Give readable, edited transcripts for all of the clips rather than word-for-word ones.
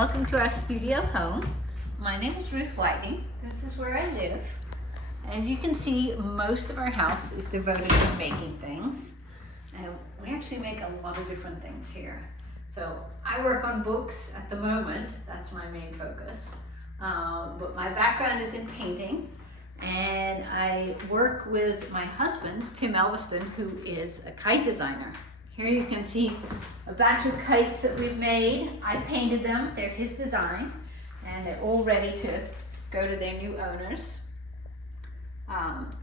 Welcome to our studio home. My name is Ruth Whiting. This is where I live. As you can see, most of our house is devoted to making things. And we actually make a lot of different things here. So I work on books at the moment. That's my main focus. But my background is in painting. And I work with my husband, Tim Elveston, who is a kite designer. Here you can see a batch of kites that we've made. I painted them, they're his design, and they're all ready to go to their new owners.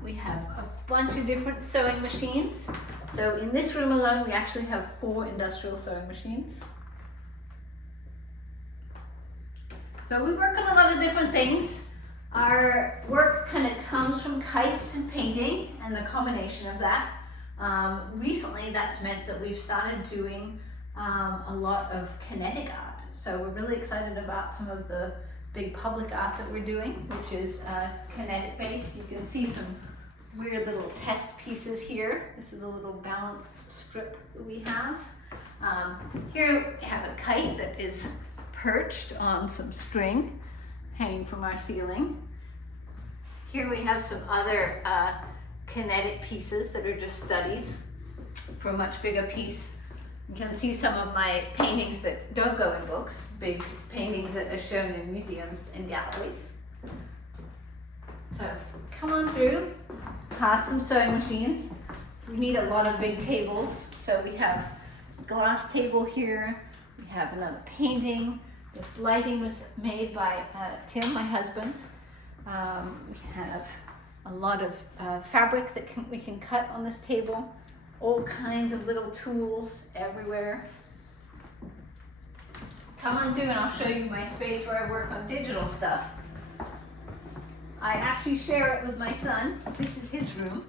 We have a bunch of different sewing machines. So in this room alone, we actually have 4 industrial sewing machines. So we work on a lot of different things. Our work kind of comes from kites and painting and the combination of that. Recently, that's meant that we've started doing a lot of kinetic art. So we're really excited about some of the big public art that we're doing, which is kinetic based. You can see some weird little test pieces here. This is a little balanced strip that we have. Here we have a kite that is perched on some string hanging from our ceiling. Here we have some other kinetic pieces that are just studies for a much bigger piece. You can see some of my paintings that don't go in books, big paintings that are shown in museums and galleries. So come on through, past some sewing machines. We need a lot of big tables. So we have a glass table here. We have another painting. This lighting was made by Tim, my husband. We have a lot of fabric that we can cut on this table. All kinds of little tools everywhere. Come on through and I'll show you my space where I work on digital stuff. I actually share it with my son. This is his room.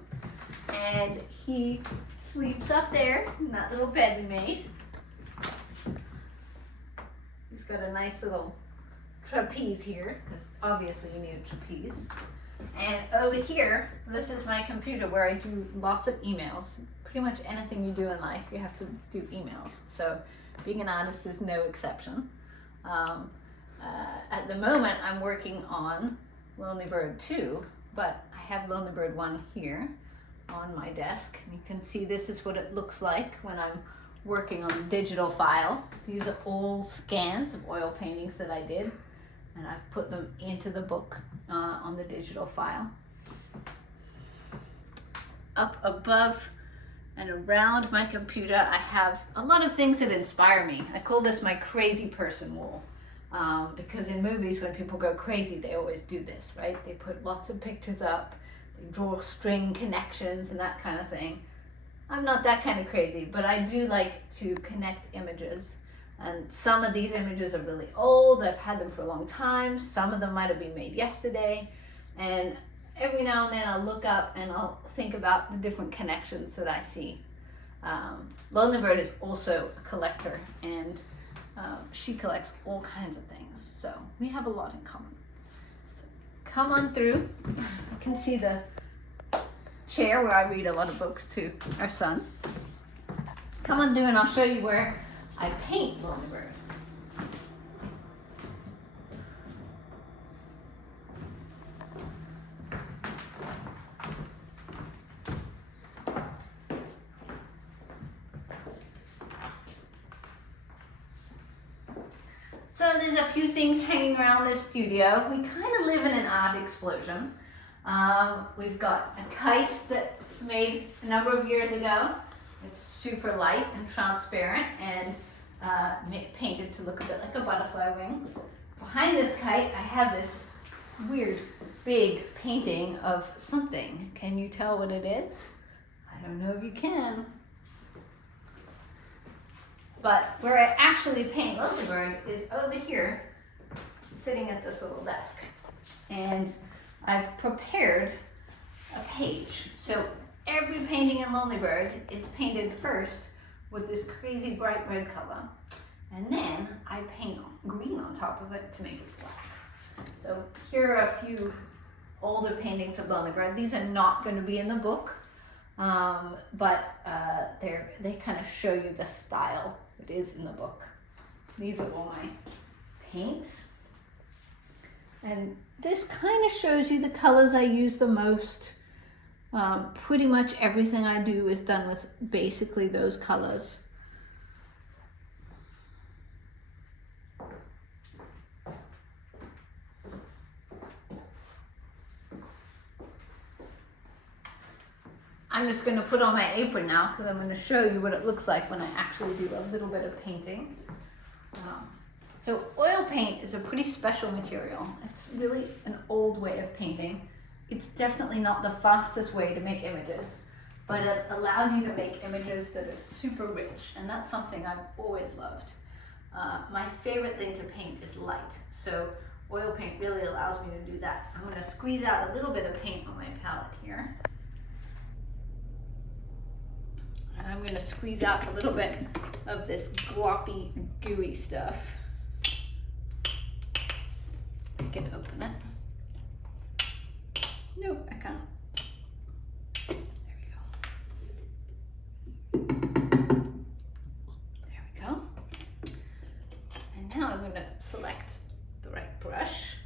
And he sleeps up there in that little bed we made. He's got a nice little trapeze here, because obviously you need a trapeze. And over here, this is my computer where I do lots of emails. Pretty much anything you do in life, you have to do emails. So being an artist is no exception. At the moment, I'm working on Lonely Bird 2, but I have Lonely Bird 1 here on my desk. And you can see this is what it looks like when I'm working on a digital file. These are all scans of oil paintings that I did, and I've put them into the book on the digital file. Up above and around my computer, I have a lot of things that inspire me. I call this my crazy person wall, because in movies when people go crazy, they always do this, right? They put lots of pictures up, they draw string connections and that kind of thing. I'm not that kind of crazy, but I do like to connect images. And some of these images are really old. I've had them for a long time. Some of them might have been made yesterday. And every now and then I'll look up and I'll think about the different connections that I see. Lonely Bird is also a collector, and she collects all kinds of things. So we have a lot in common. So come on through. You can see the chair where I read a lot of books to our son. Come on through and I'll show you where I paint Lonely Bird. So there's a few things hanging around this studio. We kind of live in an art explosion. We've got a kite that made a number of years ago. It's super light and transparent and painted to look a bit like a butterfly wing. Behind this kite, I have this weird big painting of something. Can you tell what it is? I don't know if you can. But where I actually paint Lonely Bird is over here, sitting at this little desk. And I've prepared a page. So every painting in Lonely Bird is painted first with this crazy bright red color. And then I paint green on top of it to make it black. So here are a few older paintings of Lonely Bird. These are not going to be in the book, but they kind of show you the style that is in the book. These are all my paints. And this kind of shows you the colors I use the most. Pretty much everything I do is done with basically those colors. I'm just going to put on my apron now because I'm going to show you what it looks like when I actually do a little bit of painting. So oil paint is a pretty special material. It's really an old way of painting. It's definitely not the fastest way to make images, but it allows you to make images that are super rich, and that's something I've always loved. My favorite thing to paint is light, so oil paint really allows me to do that. I'm going to squeeze out a little bit of paint on my palette here. And I'm going to squeeze out a little bit of this gloppy, gooey stuff. I can open it. Nope, I can't. There we go. There we go. And now I'm going to select the right brush.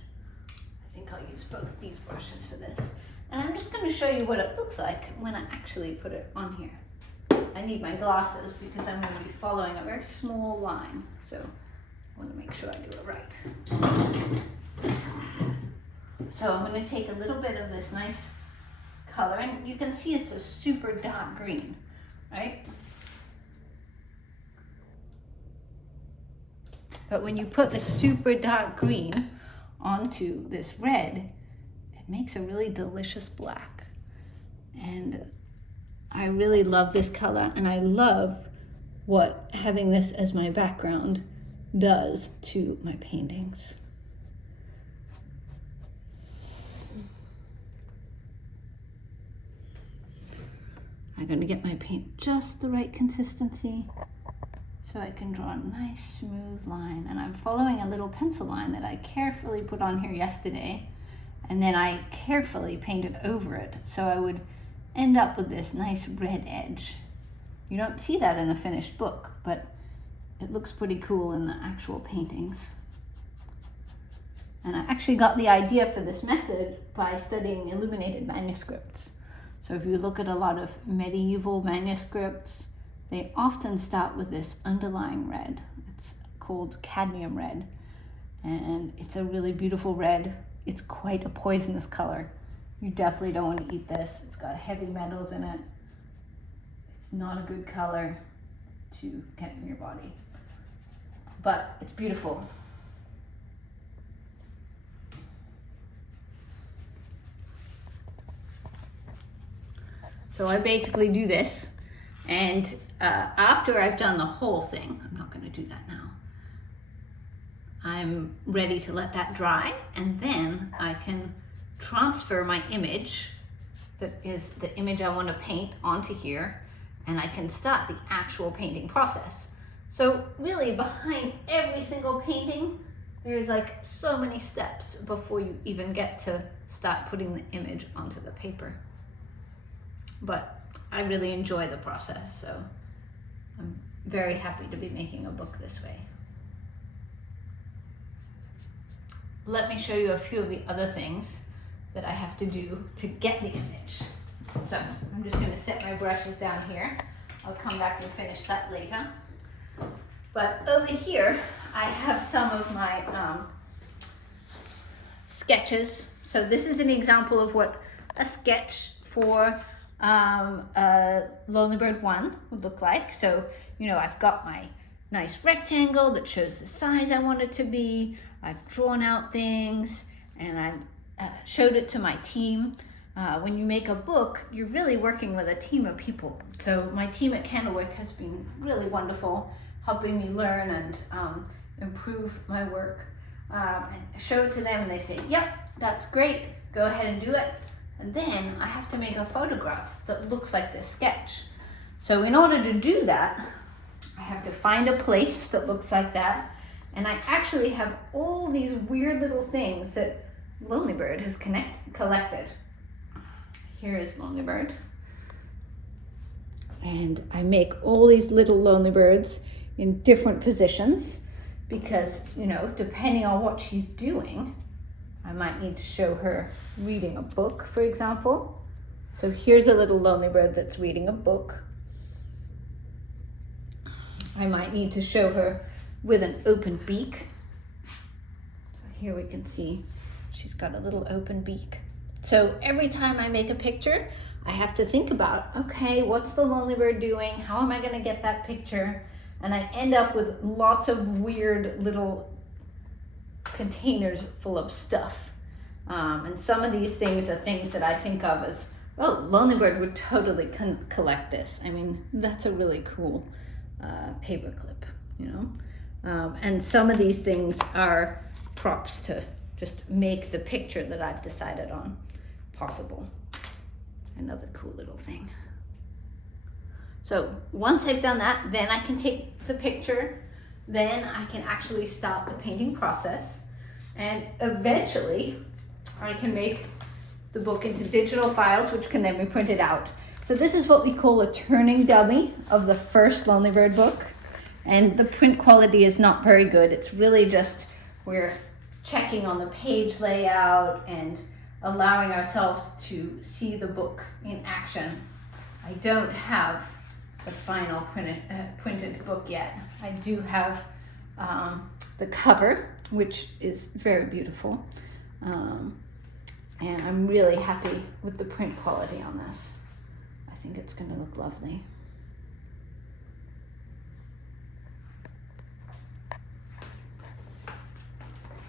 I think I'll use both these brushes for this. And I'm just going to show you what it looks like when I actually put it on here. I need my glasses because I'm going to be following a very small line, so I want to make sure I do it right. So I'm going to take a little bit of this nice color, and you can see it's a super dark green, right? But when you put the super dark green onto this red, it makes a really delicious black. And I really love this color, and I love what having this as my background does to my paintings. I'm going to get my paint just the right consistency so I can draw a nice smooth line. And I'm following a little pencil line that I carefully put on here yesterday, and then I carefully painted over it so I would end up with this nice red edge. You don't see that in the finished book, but it looks pretty cool in the actual paintings. And I actually got the idea for this method by studying illuminated manuscripts. So if you look at a lot of medieval manuscripts, they often start with this underlying red. It's called cadmium red, and it's a really beautiful red. It's quite a poisonous color. You definitely don't want to eat this. It's got heavy metals in it. It's not a good color to get in your body, but it's beautiful. So I basically do this, and after I've done the whole thing, I'm not going to do that now, I'm ready to let that dry, and then I can transfer my image, that is the image I want to paint, onto here, and I can start the actual painting process. So really behind every single painting, there's like so many steps before you even get to start putting the image onto the paper. But I really enjoy the process, so I'm very happy to be making a book this way. Let me show you a few of the other things that I have to do to get the image. So I'm just going to set my brushes down here. I'll come back and finish that later. But over here, I have some of my sketches. So this is an example of what a sketch for Lonely Bird 1 would look like. So, you know, I've got my nice rectangle that shows the size I want it to be. I've drawn out things, and I've showed it to my team. When you make a book, you're really working with a team of people. So my team at Candlewick has been really wonderful, helping me learn and improve my work. I show it to them and they say, yep, that's great, go ahead and do it. And then I have to make a photograph that looks like this sketch. So in order to do that, I have to find a place that looks like that. And I actually have all these weird little things that Lonely Bird has collected. Here is Lonely Bird. And I make all these little Lonely Birds in different positions because, you know, depending on what she's doing, I might need to show her reading a book, for example. So here's a little lonely bird that's reading a book. I might need to show her with an open beak. So here we can see she's got a little open beak. So every time I make a picture, I have to think about, okay, what's the lonely bird doing? How am I going to get that picture? And I end up with lots of weird little containers full of stuff. And some of these things are things that I think of as, oh, lonely bird would totally collect this. I mean, that's a really cool paper clip, you know? And some of these things are props to just make the picture that I've decided on possible. Another cool little thing. So once I've done that, then I can take the picture, then I can actually start the painting process, and eventually I can make the book into digital files, which can then be printed out. So this is what we call a turning dummy of the first Lonely Bird book, and the print quality is not very good. It's really just, we're checking on the page layout and allowing ourselves to see the book in action. I don't have the final printed book yet. I do have the cover, which is very beautiful. And I'm really happy with the print quality on this. I think it's going to look lovely.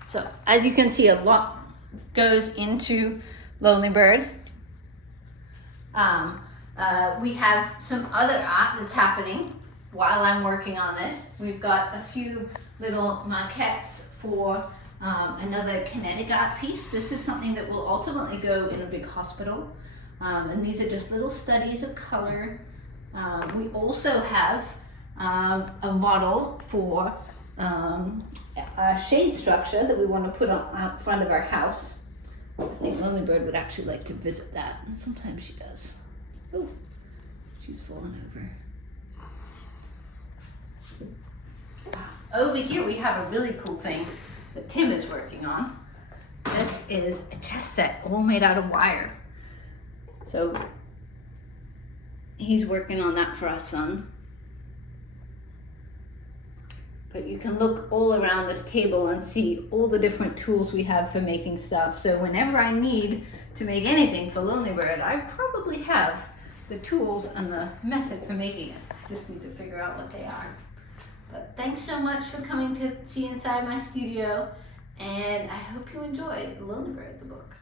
So as you can see, a lot goes into Lonely Bird. We have some other art that's happening while I'm working on this. We've got a few little maquettes for another kinetic art piece. This is something that will ultimately go in a big hospital. And these are just little studies of color. We also have a model for a shade structure that we want to put on out front of our house. I think Lonely Bird would actually like to visit that, and sometimes she does. Oh, she's fallen over. Over here we have a really cool thing that Tim is working on. This is a chess set all made out of wire. So he's working on that for our son. But you can look all around this table and see all the different tools we have for making stuff. So whenever I need to make anything for Lonely Bird, I probably have the tools and the method for making it. I just need to figure out what they are. But thanks so much for coming to see inside my studio, and I hope you enjoy Lonely Bird, the book.